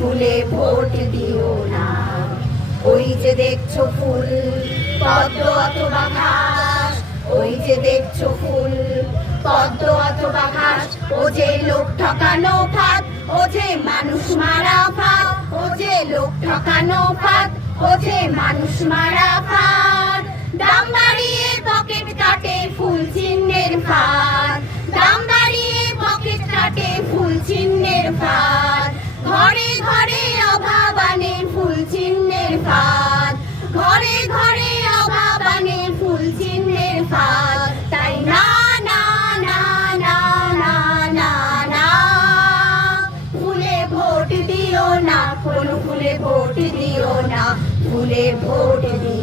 ফুলে ভোট দিও না। ওই যে দেখছো ফুল পদ্ম অথবা ঘাস, ওই যে দেখছো ফুল পদ্ম অথবা ঘাস, ও যে লোক ঠকানো ফাঁদ, ও যে মানুষ মারা ফাঁদ, ও যে লোক ঠকানো ফাঁদ, ও যে মানুষ মারা ফাঁদ। দাম বাড়িয়ে পকেট কাটে ফুল চিহ্নের ফাঁদ, দাম বাড়িয়ে পকেট কাটে ফুল চিহ্নের ফাঁদ। ঘরে ঘরে অভাব আনে ফুল চিহ্নের ফাঁদ, ঘরে ঘরে অভাব আনে ফুল চিহ্নের ফাঁদ। তাই না না না না না না না, ফুলে ভোট দিও না, কোনো ফুলে ভোট দিও না, ফুলে ভোট দিও।